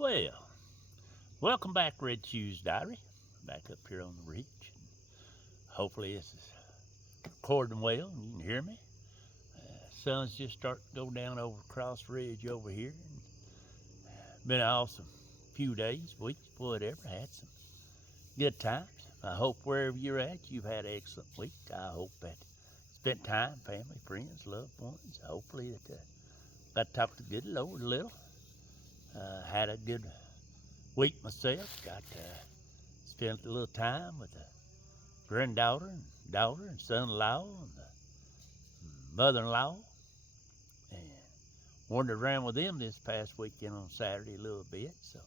Well, welcome back, Red Shoes Diary. Back up here on the ridge. Hopefully, this is recording well and you can hear me. Sun's just starting to go down over Cross Ridge over here. Been an awesome few days, weeks, whatever. Had some good times. I hope wherever you're at, you've had an excellent week. I hope that spent time, family, friends, loved ones. Hopefully that got to talk to the good Lord a little. Had a good week myself. Got to spend a little time with the granddaughter and daughter and son-in-law and the mother-in-law, and wandered around with them this past weekend on Saturday a little bit. So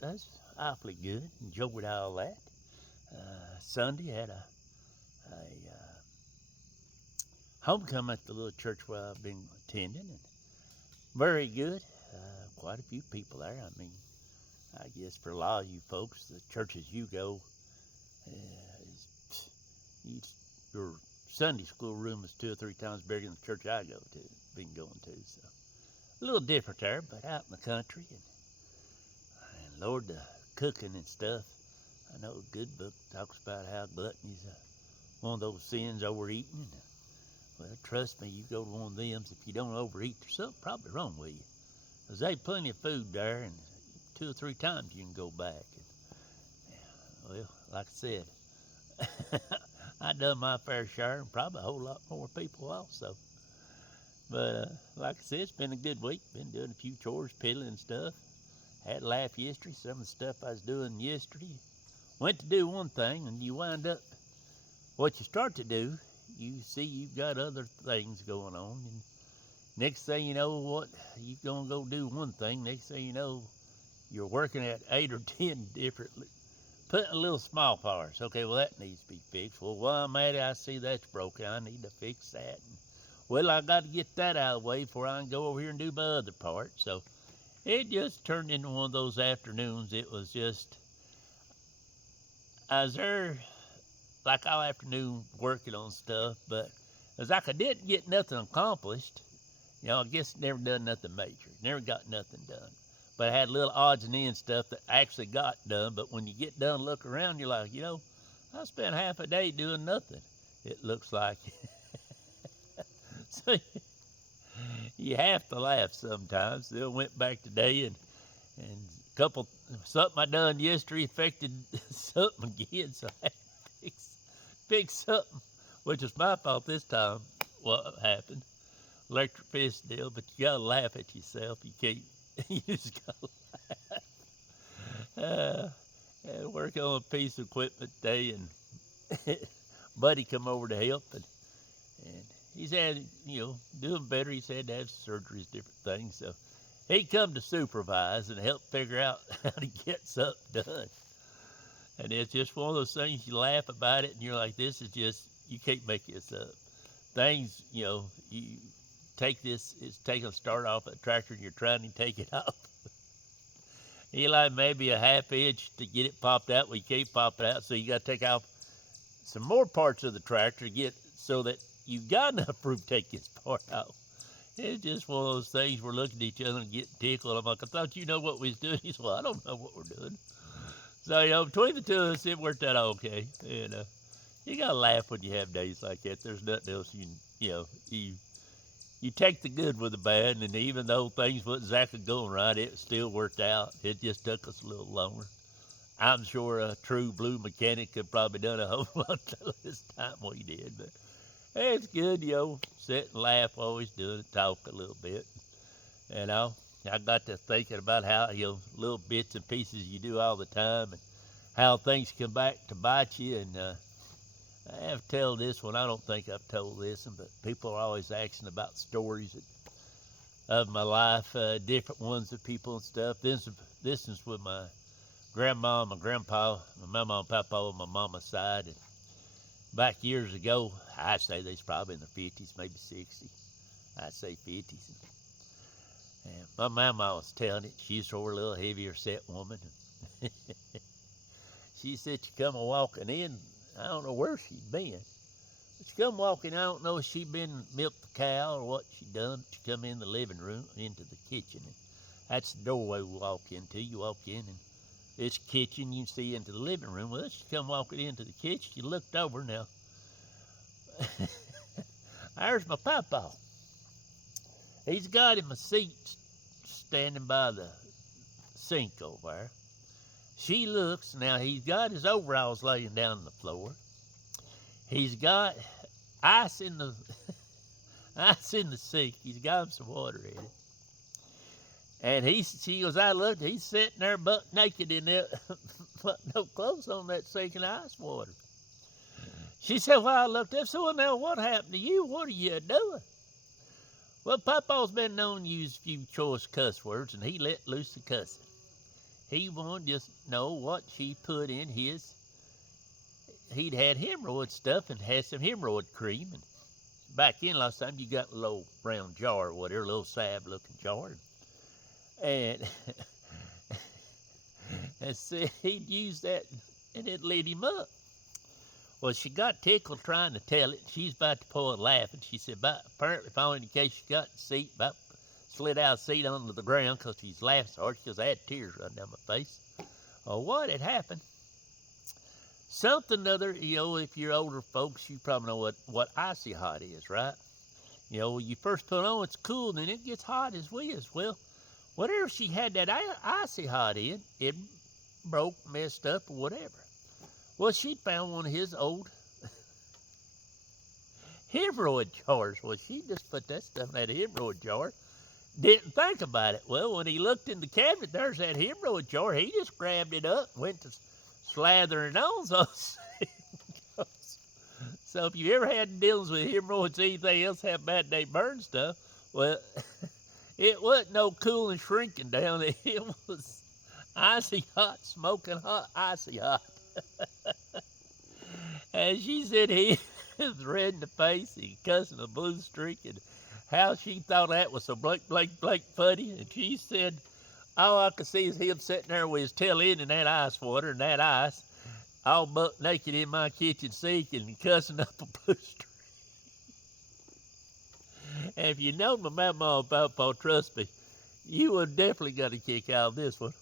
that's awfully good. Enjoyed all that. Sunday had a homecoming at the little church where I've been attending, and very good. Quite a few people there. I mean, I guess for a lot of you folks, the churches you go, is, you, your Sunday school room is 2 or 3 times bigger than the church I go to, been going to. So a little different there, but out in the country, and Lord, the cooking and stuff. I know a good book talks about how gluttony's one of those sins, overeating. Well, trust me, you go to one of them, if you don't overeat, there's something probably wrong with you. Because there's plenty of food there, and 2 or 3 times you can go back. And, well, like I said, I done my fair share, and probably a whole lot more people also. But like I said, it's been a good week. Been doing a few chores, piddling and stuff. Had a laugh yesterday. Some of the stuff I was doing yesterday. Went to do one thing, and you wind up, what you start to do, you see you've got other things going on. And next thing you know, what, you're going to go do one thing. Next thing you know, you're working at 8 or 10 different, putting a little small parts. Okay, well, that needs to be fixed. Well, while I'm at it, I see that's broken. I need to fix that. And, well, I got to get that out of the way before I can go over here and do my other part. So it just turned into one of those afternoons. It was just, I was there like all afternoon working on stuff, but it was like I didn't get nothing accomplished. I guess never done nothing major. Never got nothing done. But I had little odds and ends stuff that actually got done. But when you get done, look around, you're like, I spent half a day doing nothing. It looks like. So you have to laugh sometimes. Then went back today and a couple something I done yesterday affected something again. So I had to fix something, which was my fault this time. What happened? Electric fish deal, but you gotta laugh at yourself. You can't. You just gotta laugh. And work on a piece of equipment today, and buddy come over to help, and he's had doing better. He's had to have surgeries, different things. So he come to supervise and help figure out how to get something done. And it's just one of those things you laugh about it, and you're like, this is just you can't make this up. Things you take this, it's taking a start off a tractor and you're trying to take it off. You like maybe a half inch to get it popped out. Well, you can't pop it out, so you got to take off some more parts of the tractor to get so that you've got enough room to take this part out. It's just one of those things we're looking at each other and getting tickled. I'm like, I thought you know what we was doing. He said, well, I don't know what we're doing. So, between the two of us, it worked out okay. And you got to laugh when you have days like that. There's nothing else you take the good with the bad, and even though things wasn't exactly going right, it still worked out. It just took us a little longer. I'm sure a true blue mechanic could probably done a whole lot less time we did, but hey, it's good, sit and laugh, always doing it, talk a little bit. You know, I got to thinking about how, little bits and pieces you do all the time and how things come back to bite you. And I have to tell this one. I don't think I've told this one, but people are always asking about stories of my life, different ones of people and stuff. This is with my grandma, my grandpa, my mama and papa on my mama's side. And back years ago, I'd say they's probably in the 50s, maybe 60. I'd say 50s. And my mama was telling it. She's sort of a little heavier set woman. She said she come a walking in. I don't know where she'd been. But she come walking. I don't know if she'd been milked the cow or what she done. She come in the living room into the kitchen. That's the doorway we walk into. You walk in, and this kitchen, you see into the living room. Well, she come walking into the kitchen. She looked over. Now, there's my papa. He's got him a seat standing by the sink over there. She looks. Now, he's got his overalls laying down on the floor. He's got ice in the ice in the sink. He's got him some water in it. And she goes, I looked, he's sitting there butt naked in there, no clothes on that sink of ice water. She said, well, I looked up, so well, now what happened to you? What are you doing? Well, Papa's been known to use a few choice cuss words, and he let loose the cussing. He wanted to just know what she put in his. He'd had hemorrhoid stuff and had some hemorrhoid cream. And back in last time, you got a little round jar or whatever, a little salve-looking jar. And said he'd use that, and it lit him up. Well, she got tickled trying to tell it. She's about to pour out laughing. She said, apparently, finally, in case she got the seat, about slid out of the seat onto the ground because she's laughing so hard because I had tears running down my face. Well, what had happened? Something other, if you're older folks, you probably know what icy hot is, right? You first put it on, it's cool, then it gets hot as whiz. Well, whatever she had that icy hot in, it broke, messed up, or whatever. Well, she found one of his old hemorrhoid jars. Well, she just put that stuff in that hemorrhoid jar. Didn't think about it. Well, when he looked in the cabinet, there's that hemorrhoid jar. He just grabbed it up, went to slathering on those. So if you ever had dealings with hemorrhoids, anything else have bad day burn stuff, well, it wasn't no cooling shrinking down. It was icy hot, smoking hot, icy hot. And she said he was red in the face and cussing a blue streak, and how she thought that was so Blake funny. And she said, all I could see is him sitting there with his tail in that ice water and that ice, all butt naked in my kitchen sink and cussing up a blue streak. And if you know my mama and papa, trust me, you would definitely got a kick out of this one.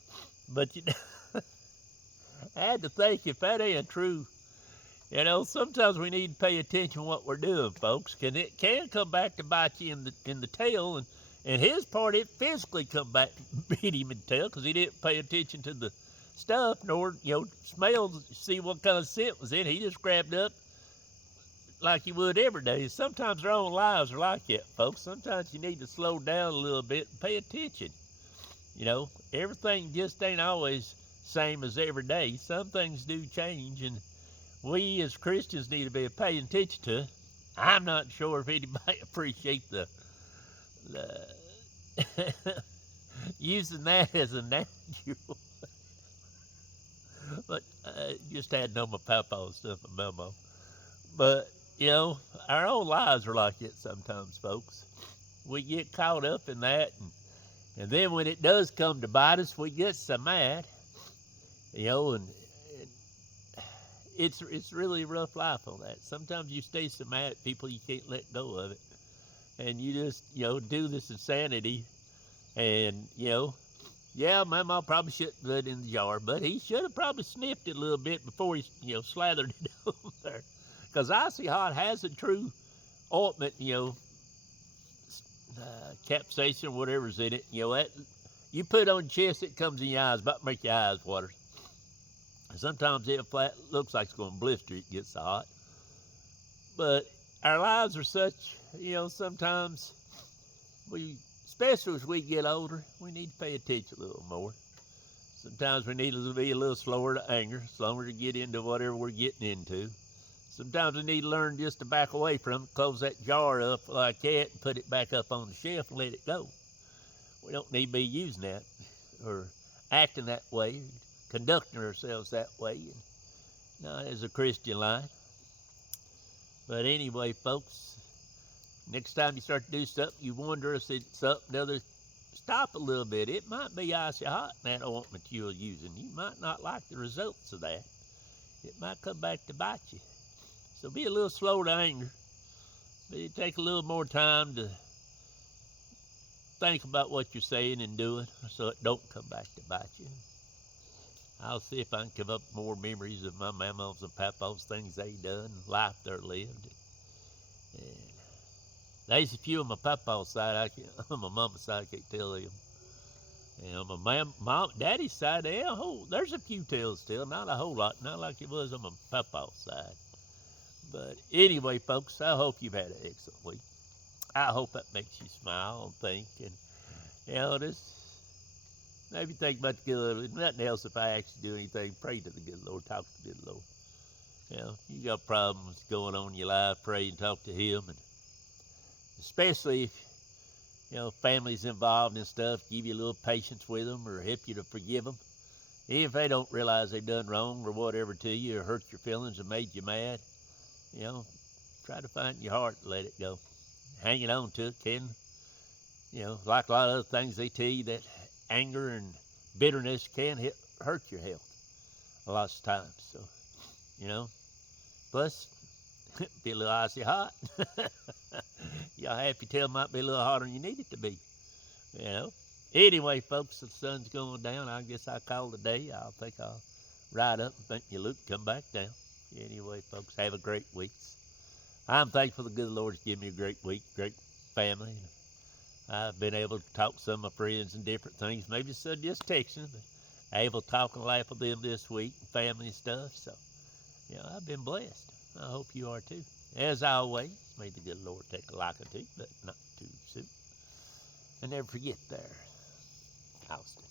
But I had to think, if that ain't true, sometimes we need to pay attention to what we're doing, folks. It can come back to bite you in the tail, and his part, it physically come back to beat him in the tail because he didn't pay attention to the stuff, nor, smell, see what kind of scent was in it. He just grabbed up like he would every day. Sometimes our own lives are like that, folks. Sometimes you need to slow down a little bit and pay attention. Everything just ain't always same as every day. Some things do change, and we as Christians need to be paying attention to it. I'm not sure if anybody appreciate the using that as a natural. But just had to know my papa and stuff, my mama. But, our own lives are like it sometimes, folks. We get caught up in that, and then when it does come to bite us, we get so mad, and it's really a rough life on that. Sometimes you stay so mad at people you can't let go of it. And you just, do this insanity. And, yeah, my mom probably shouldn't put it in the jar, but he should have probably sniffed it a little bit before he, slathered it over there. Because Icy Hot has a true ointment, capsaicin or whatever's in it. That you put it on your chest, it comes in your eyes, about to make your eyes water. Sometimes it looks like it's going to blister, it gets so hot. But our lives are such, sometimes especially as we get older, we need to pay attention a little more. Sometimes we need to be a little slower to anger, slower to get into whatever we're getting into. Sometimes we need to learn just to back away from it, close that jar up like that, and put it back up on the shelf and let it go. We don't need to be using that or acting that way, conducting ourselves that way, not as a Christian life. But anyway, folks, next time you start to do something, you wonder if it's something other, stop a little bit. It might be icy hot in that ointment you're using. You might not like the results of that. It might come back to bite you. So be a little slow to anger. Maybe take a little more time to think about what you're saying and doing so it don't come back to bite you. I'll see if I can come up with more memories of my mamas and papas, things they done, life they lived. And there's a few on my papa's side, on my mama's side, I can't tell them. And on my daddy's side, there's a few tales still, not a whole lot, not like it was on my papa's side. But anyway, folks, I hope you've had an excellent week. I hope that makes you smile and think, and just maybe think about the good. If nothing else, if I actually do anything, pray to the good Lord, talk to the good Lord. You got problems going on in your life, pray and talk to Him, and especially if family's involved and stuff, give you a little patience with them or help you to forgive them. Even if they don't realize they've done wrong or whatever to you or hurt your feelings or made you mad, try to find your heart and let it go. Hanging on to it can, like a lot of other things, they tell you that anger and bitterness can hurt your health a lot of times. So, plus, be a little icy hot. Y'all happy tail might be a little hotter than you need it to be. Anyway, folks, the sun's going down. I guess I call it a day. I think I'll ride up and think you Luke come back down. Anyway, folks, have a great week. I'm thankful the good Lord's given me a great week, great family. I've been able to talk to some of my friends and different things. Maybe just texting, but able to talk and laugh with them this week, family and stuff. So, I've been blessed. I hope you are too. As always, may the good Lord take a liking to, but not too soon. And never forget there, Austin.